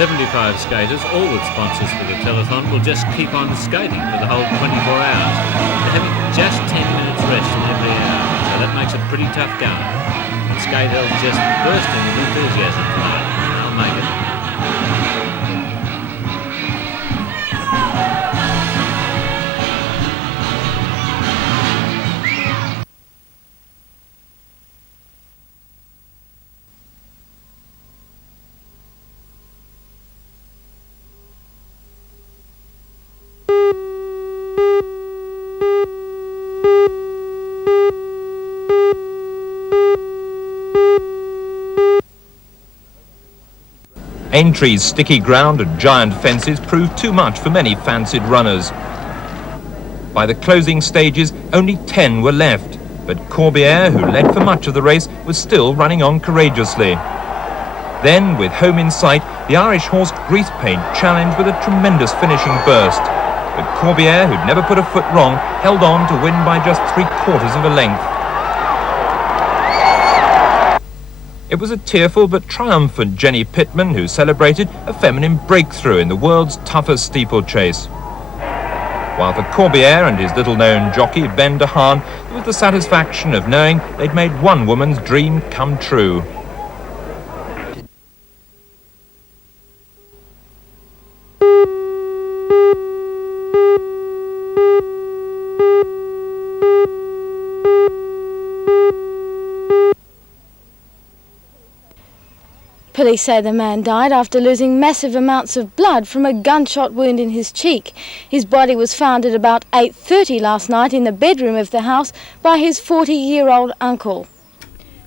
75 skaters, all with sponsors for the telethon, will just keep on skating for the whole 24 hours. They're having just 10 minutes rest in every hour, so that makes it pretty tough going. The skaters just bursting with enthusiasm tonight. They'll make it. Aintree's sticky ground and giant fences proved too much for many fancied runners. By the closing stages, only 10 were left, but Corbière, who led for much of the race, was still running on courageously. Then, with home in sight, the Irish horse Grease Paint challenged with a tremendous finishing burst. But Corbière, who'd never put a foot wrong, held on to win by just 3/4 of a length. It was a tearful but triumphant Jenny Pittman who celebrated a feminine breakthrough in the world's toughest steeplechase. While for Corbière and his little-known jockey Ben de Haan, there was the satisfaction of knowing they'd made one woman's dream come true. Police say the man died after losing massive amounts of blood from a gunshot wound in his cheek. His body was found at about 8:30 last night in the bedroom of the house by his 40-year-old uncle.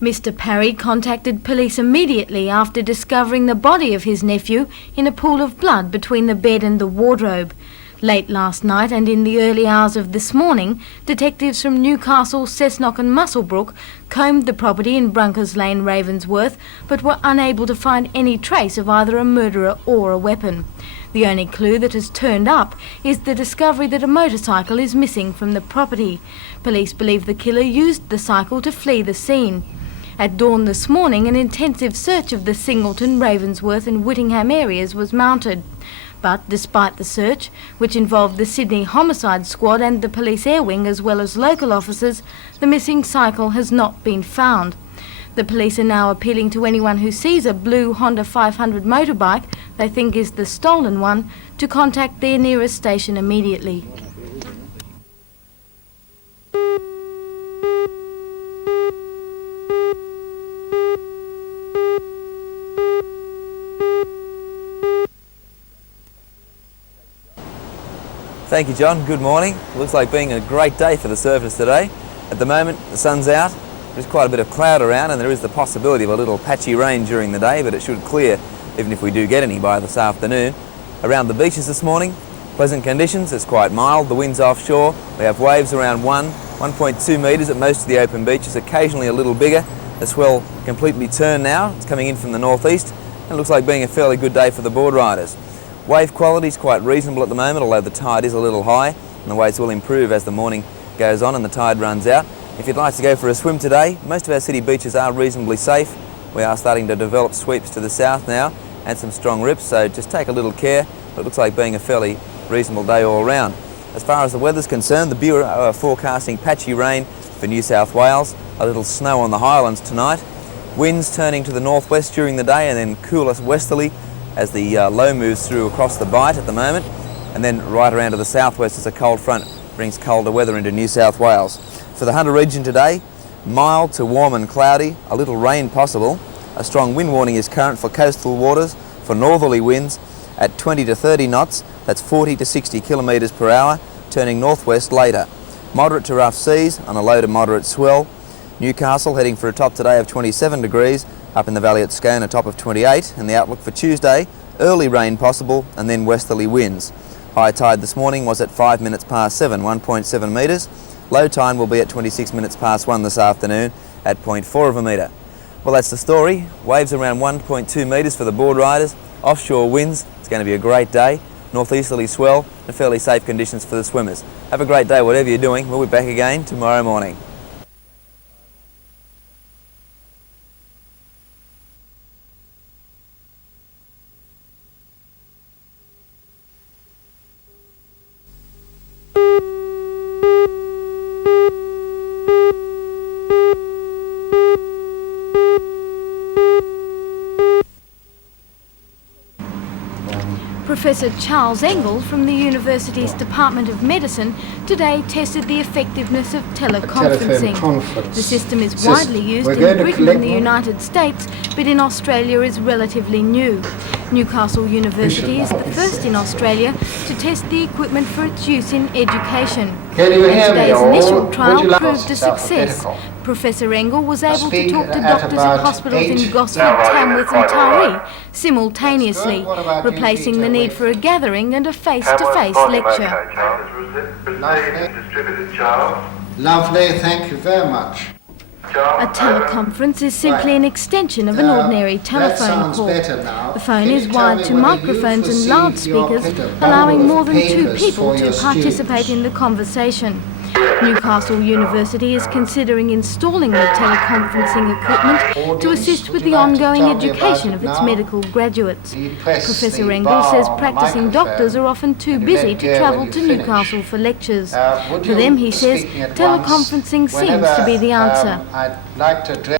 Mr. Parry contacted police immediately after discovering the body of his nephew in a pool of blood between the bed and the wardrobe. Late last night and in the early hours of this morning, detectives from Newcastle, Cessnock and Muswellbrook combed the property in Brunkers Lane, Ravensworth, but were unable to find any trace of either a murderer or a weapon. The only clue that has turned up is the discovery that a motorcycle is missing from the property. Police believe the killer used the cycle to flee the scene. At dawn this morning, an intensive search of the Singleton, Ravensworth and Whittingham areas was mounted. But despite the search, which involved the Sydney Homicide Squad and the Police Air Wing as well as local officers, the missing cycle has not been found. The police are now appealing to anyone who sees a blue Honda 500 motorbike they think is the stolen one to contact their nearest station immediately. Thank you, John. Good morning. Looks like being a great day for the surface today. At the moment, the sun's out. There's quite a bit of cloud around and there is the possibility of a little patchy rain during the day, but it should clear even if we do get any by this afternoon. Around the beaches this morning, pleasant conditions. It's quite mild. The wind's offshore. We have waves around 1.2 metres at most of the open beaches, occasionally a little bigger. The swell completely turned now. It's coming in from the northeast and it looks like being a fairly good day for the board riders. Wave quality is quite reasonable at the moment, although the tide is a little high, and the waves will improve as the morning goes on and the tide runs out. If you'd like to go for a swim today, most of our city beaches are reasonably safe. We are starting to develop sweeps to the south now and some strong rips, so just take a little care. But it looks like being a fairly reasonable day all round. As far as the weather's concerned, the Bureau are forecasting patchy rain for New South Wales, a little snow on the highlands tonight. Winds turning to the northwest during the day and then cooler westerly as the low moves through across the Bight at the moment, and then right around to the southwest as a cold front brings colder weather into New South Wales. For the Hunter region today, mild to warm and cloudy, a little rain possible. A strong wind warning is current for coastal waters for northerly winds at 20 to 30 knots, that's 40 to 60 kilometres per hour, turning northwest later. Moderate to rough seas on a low to moderate swell. Newcastle heading for a top today of 27 degrees, up in the valley at Scone a top of 28, and the outlook for Tuesday, early rain possible and then westerly winds. High tide this morning was at 5 minutes past 7, 1.7 metres. Low tide will be at 26 minutes past 1 this afternoon at 0.4 of a metre. Well, that's the story. Waves around 1.2 metres for the board riders. Offshore winds. It's going to be a great day. Northeasterly swell and fairly safe conditions for the swimmers. Have a great day whatever you're doing. We'll be back again tomorrow morning. Professor Charles Engel from the university's Department of Medicine today tested the effectiveness of teleconferencing. The system is widely used in Britain and the United States, but in Australia is relatively new. Newcastle University is the first in Australia to test the equipment for its use in education. And today's initial trial proved a success. Professor Engel was able to talk to doctors at hospitals in Gosford, Tamworth and Taree simultaneously, replacing the need for a gathering and a face-to-face lecture. Lovely, thank you very much. A teleconference is simply an extension of an ordinary telephone call. The phone is wired to microphones and loudspeakers, allowing more than two people to participate in the conversation. Newcastle University is considering installing the teleconferencing equipment to assist with the ongoing education of its medical graduates. Professor Engel says practicing doctors are often too busy to travel to Newcastle for lectures. For them, he says, teleconferencing seems to be the answer. I'd like to address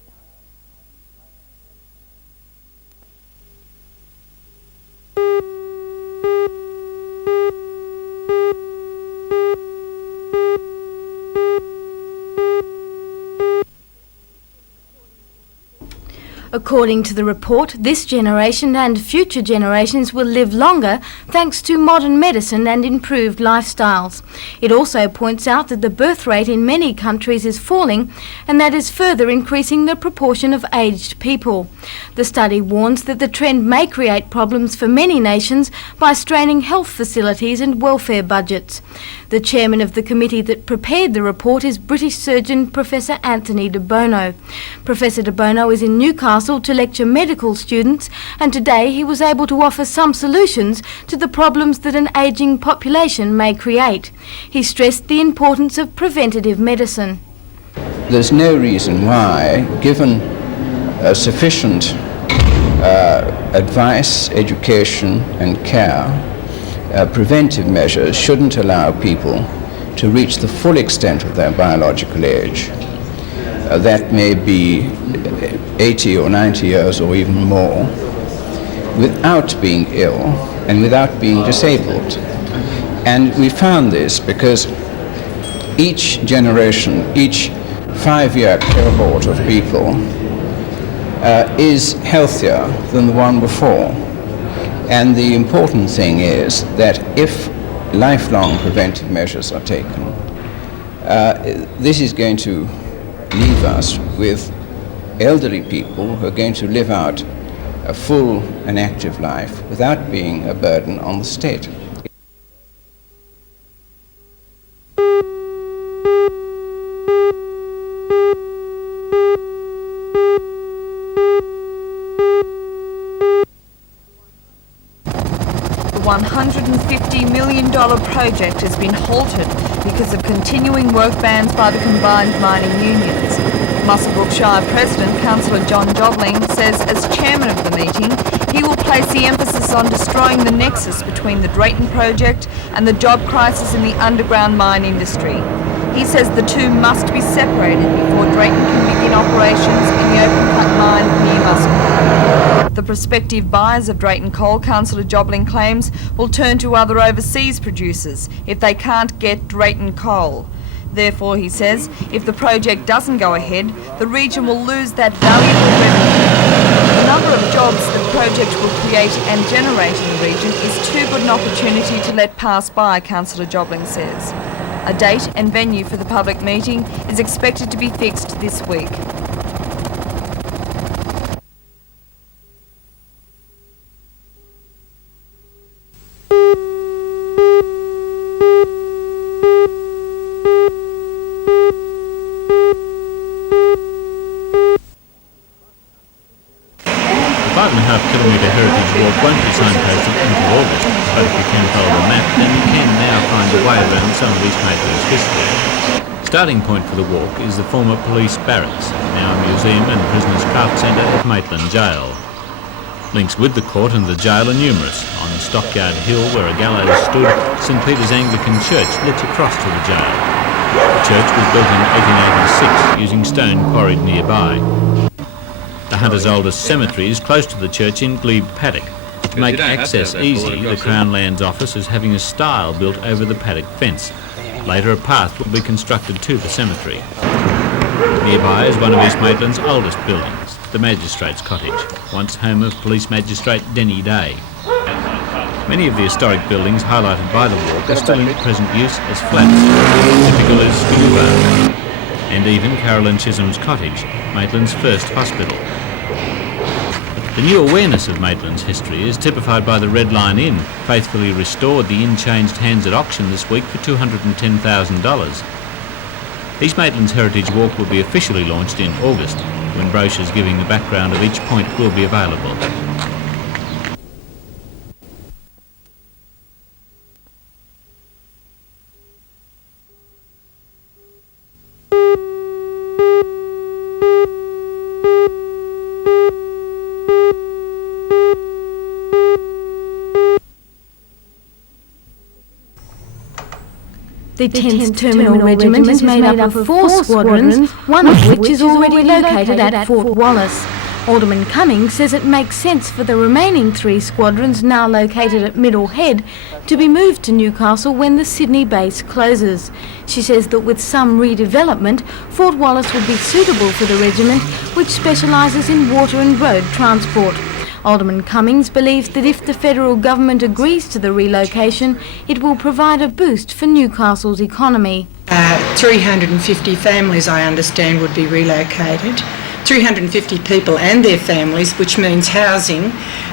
According to the report, this generation and future generations will live longer thanks to modern medicine and improved lifestyles. It also points out that the birth rate in many countries is falling, and that is further increasing the proportion of aged people. The study warns that the trend may create problems for many nations by straining health facilities and welfare budgets. The chairman of the committee that prepared the report is British surgeon Professor Anthony de Bono. Professor de Bono is in Newcastle to lecture medical students, and today he was able to offer some solutions to the problems that an ageing population may create. He stressed the importance of preventative medicine. There's no reason why, given sufficient advice, education and care, preventive measures shouldn't allow people to reach the full extent of their biological age. That may be 80 or 90 years or even more, without being ill and without being disabled. And we found this because each generation, each 5-year cohort of people is healthier than the one before. And the important thing is that if lifelong preventive measures are taken, this is going to leave us with elderly people who are going to live out a full and active life without being a burden on the state. $150 million project has been halted because of continuing work bans by the combined mining unions. Muswellbrook Shire President, Councillor John Jobling, says as chairman of the meeting, he will place the emphasis on destroying the nexus between the Drayton project and the job crisis in the underground mine industry. He says the two must be separated before Drayton can begin operations in the open cut mine near Muswellbrook. The prospective buyers of Drayton coal, Councillor Jobling claims, will turn to other overseas producers if they can't get Drayton coal. Therefore, he says, if the project doesn't go ahead, the region will lose that valuable revenue. The number of jobs the project will create and generate in the region is too good an opportunity to let pass by, Councillor Jobling says. A date and venue for the public meeting is expected to be fixed this week. The 5.5-kilometre heritage walk won't be signposted until August, but if you can follow the map, then you can now find a way around some of East Maitland's history. Starting point for the walk is the former police barracks, now a museum and prisoners' craft centre at Maitland Jail. Links with the court and the jail are numerous. On the Stockyard Hill, where a gallows stood, St Peter's Anglican Church lets across to the jail. The church was built in 1886 using stone quarried nearby. The Hunter's oldest cemetery is close to the church in Glebe Paddock. To make access easy, the Crown Lands Office is having a stile built over the paddock fence. Later a path will be constructed to the cemetery. Nearby is one of East Maitland's oldest buildings, the Magistrate's Cottage, once home of Police Magistrate Denny Day. Many of the historic buildings highlighted by the walk are still in present use as flats, typical as Skewborough, and even Carolyn Chisholm's cottage, Maitland's first hospital. The new awareness of Maitland's history is typified by the Red Line Inn, faithfully restored. The inn changed hands at auction this week for $210,000. East Maitland's Heritage Walk will be officially launched in August, when brochures giving the background of each point will be available. The 10th Terminal Regiment is made up of 4 squadrons, one of which is already located at Fort Wallace. Alderman Cummings says it makes sense for the remaining 3 squadrons, now located at Middle Head, to be moved to Newcastle when the Sydney base closes. She says that with some redevelopment, Fort Wallace would be suitable for the regiment, which specialises in water and road transport. Alderman Cummings believes that if the federal government agrees to the relocation, it will provide a boost for Newcastle's economy. 350 families, I understand, would be relocated. 350 people and their families, which means housing.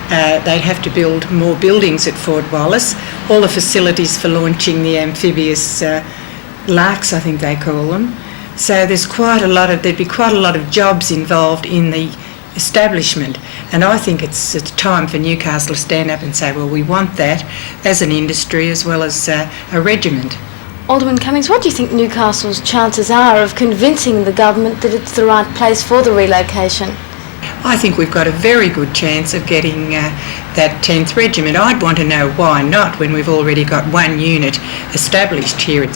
They'd have to build more buildings at Fort Wallace. All the facilities for launching the amphibious larks, I think they call them. So there'd be quite a lot of jobs involved in the establishment, and I think it's time for Newcastle to stand up and say, well, we want that as an industry as well as a regiment. Alderman Cummings, what do you think Newcastle's chances are of convincing the government that it's the right place for the relocation? I think we've got a very good chance of getting that 10th Regiment. I'd want to know why not when we've already got one unit established here.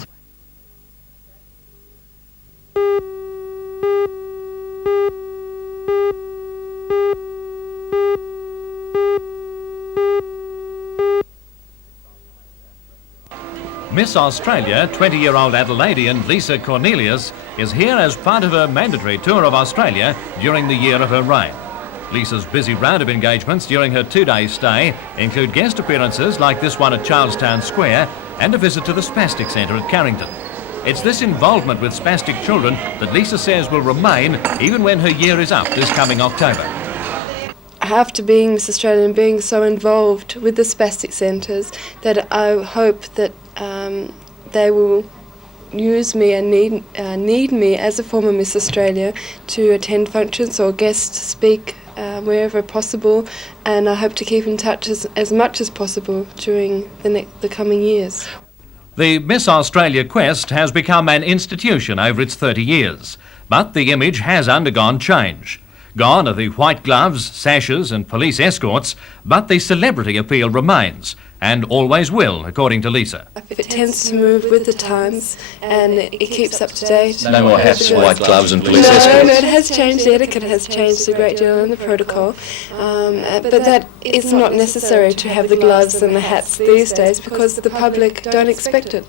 Miss Australia, 20-year-old Adelaidean Lisa Cornelius, is here as part of her mandatory tour of Australia during the year of her reign. Lisa's busy round of engagements during her 2-day stay include guest appearances like this one at Charlestown Square and a visit to the Spastic Centre at Carrington. It's this involvement with spastic children that Lisa says will remain even when her year is up this coming October. After being Miss Australia and being so involved with the spastic centres, that I hope that they will use me and need me as a former Miss Australia to attend functions or guest speak wherever possible, and I hope to keep in touch as much as possible during the coming years. The Miss Australia quest has become an institution over its 30 years, but the image has undergone change. Gone are the white gloves, sashes and police escorts, but the celebrity appeal remains, and always will, according to Lisa. It tends to move with the times, and it keeps up to date. No more hats, white gloves and police escorts. No, it has changed. The etiquette has changed a great deal in the protocol, but that is not necessary to have the gloves and the hats these days because the public don't expect it.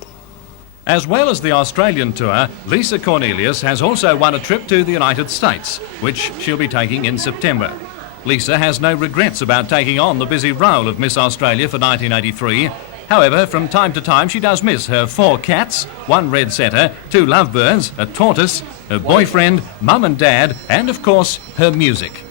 As well as the Australian tour, Lisa Cornelius has also won a trip to the United States, which she'll be taking in September. Lisa has no regrets about taking on the busy role of Miss Australia for 1983. However, from time to time she does miss her 4 cats, 1 red setter, 2 lovebirds, a tortoise, her boyfriend, mum and dad, and of course, her music.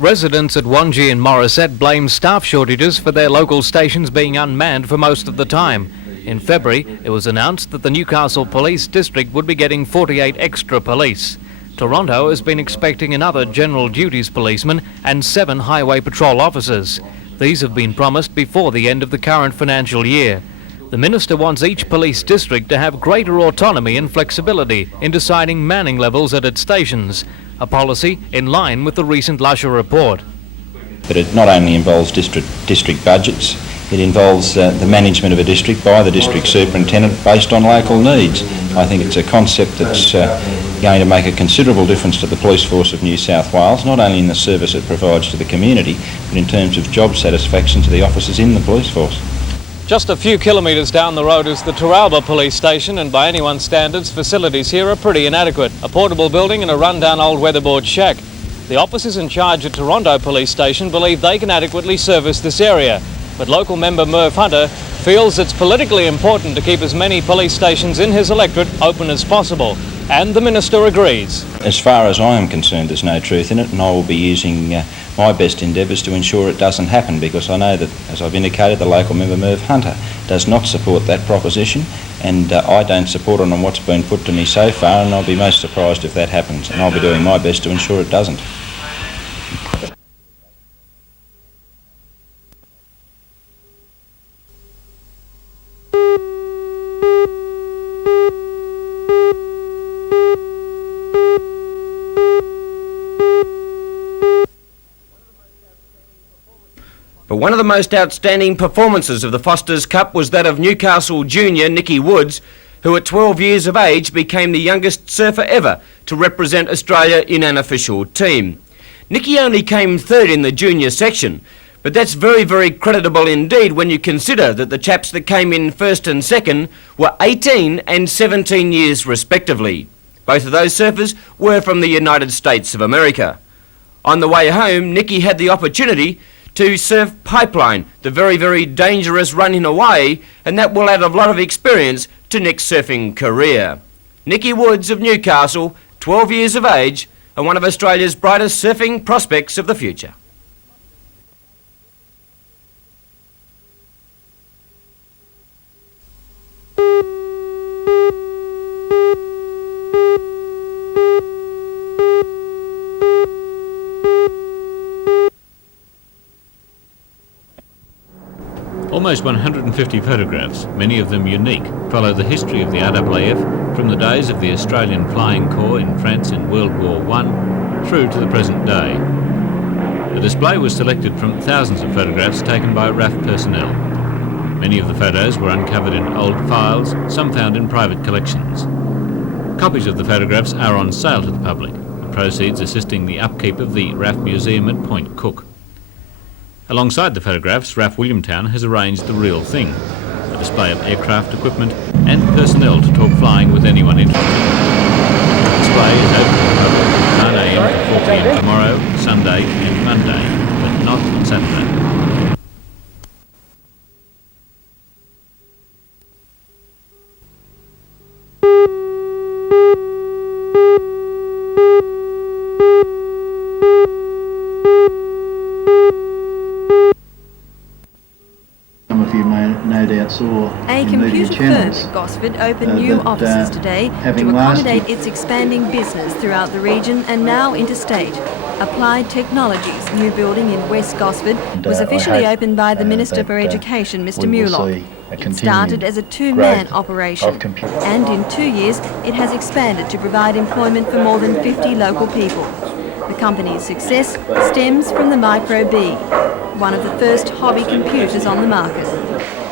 Residents at Wangi and Morisset blame staff shortages for their local stations being unmanned for most of the time. In February, it was announced that the Newcastle Police District would be getting 48 extra police. Toronto has been expecting another general duties policeman and 7 highway patrol officers. These have been promised before the end of the current financial year. The Minister wants each police district to have greater autonomy and flexibility in deciding manning levels at its stations, a policy in line with the recent Lusher report. But it not only involves district budgets, it involves the management of a district by the district superintendent based on local needs. I think it's a concept that's going to make a considerable difference to the police force of New South Wales, not only in the service it provides to the community, but in terms of job satisfaction to the officers in the police force. Just a few kilometres down the road is the Torres police station, and by anyone's standards, facilities here are pretty inadequate. A portable building and a rundown old weatherboard shack. The officers in charge at Toronto Police Station believe they can adequately service this area, but local member Merv Hunter feels it's politically important to keep as many police stations in his electorate open as possible, and the Minister agrees. As far as I am concerned, there's no truth in it, and I will be using my best endeavours to ensure it doesn't happen, because I know that, as I've indicated, the local member Merv Hunter does not support that proposition, and I don't support it on what's been put to me so far, and I'll be most surprised if that happens, and I'll be doing my best to ensure it doesn't. But one of the most outstanding performances of the Foster's Cup was that of Newcastle junior Nicky Woods, who at 12 years of age became the youngest surfer ever to represent Australia in an official team. Nicky only came third in the junior section, but that's very, very creditable indeed when you consider that the chaps that came in first and second were 18 and 17 years respectively. Both of those surfers were from the United States of America. On the way home, Nicky had the opportunity to surf Pipeline, the very, very dangerous run in Hawaii, and that will add a lot of experience to Nick's surfing career. Nicky Woods of Newcastle, 12 years of age, and one of Australia's brightest surfing prospects of the future. Almost 150 photographs, many of them unique, follow the history of the RAAF from the days of the Australian Flying Corps in France in World War I through to the present day. The display was selected from thousands of photographs taken by RAAF personnel. Many of the photos were uncovered in old files, some found in private collections. Copies of the photographs are on sale to the public, the proceeds assisting the upkeep of the RAAF Museum at Point Cook. Alongside the photographs, RAAF Williamtown has arranged the real thing, a display of aircraft equipment and personnel to talk flying with anyone interested. The display is open to the public from 9 a.m. to 4 p.m. tomorrow, Sunday and Monday, but not on Saturday. A computer firm at Gosford opened new offices today to accommodate its expanding business throughout the region and now interstate. Applied Technologies' new building in West Gosford was officially opened by the Minister for Education, Mr Mulock. It started as a two-man operation, and in 2 years it has expanded to provide employment for more than 50 local people. The company's success stems from the Micro B, one of the first hobby computers on the market.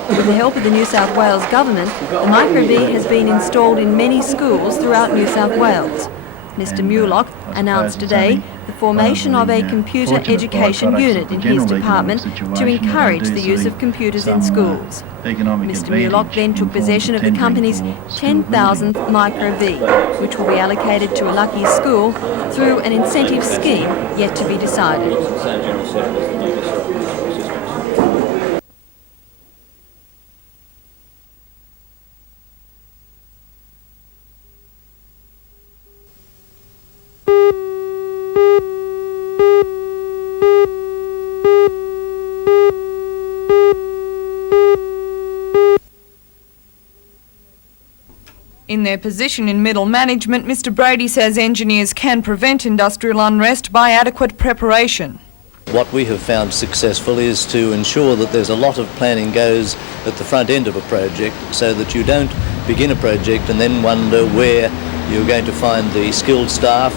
With the help of the New South Wales Government, the Micro B has been installed in many schools throughout New South Wales. Mr Mulock announced today the formation of a computer education unit in his department to encourage the use of computers in schools. Mr Mulock then took possession of the company's 10,000th Micro B, which will be allocated to a lucky school through an incentive scheme yet to be decided. In their position in middle management, Mr Brady says engineers can prevent industrial unrest by adequate preparation. What we have found successful is to ensure that there's a lot of planning goes at the front end of a project so that you don't begin a project and then wonder where you're going to find the skilled staff,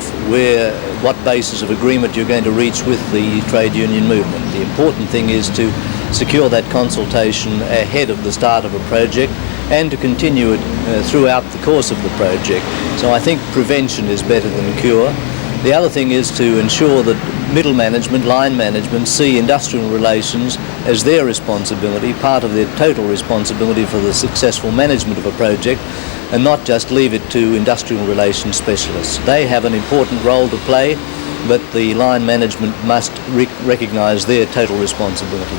what basis of agreement you're going to reach with the trade union movement. The important thing is to secure that consultation ahead of the start of a project and to continue it throughout the course of the project. So I think prevention is better than cure. The other thing is to ensure that middle management, line management, see industrial relations as their responsibility, part of their total responsibility for the successful management of a project, and not just leave it to industrial relations specialists. They have an important role to play, but the line management must recognise their total responsibility.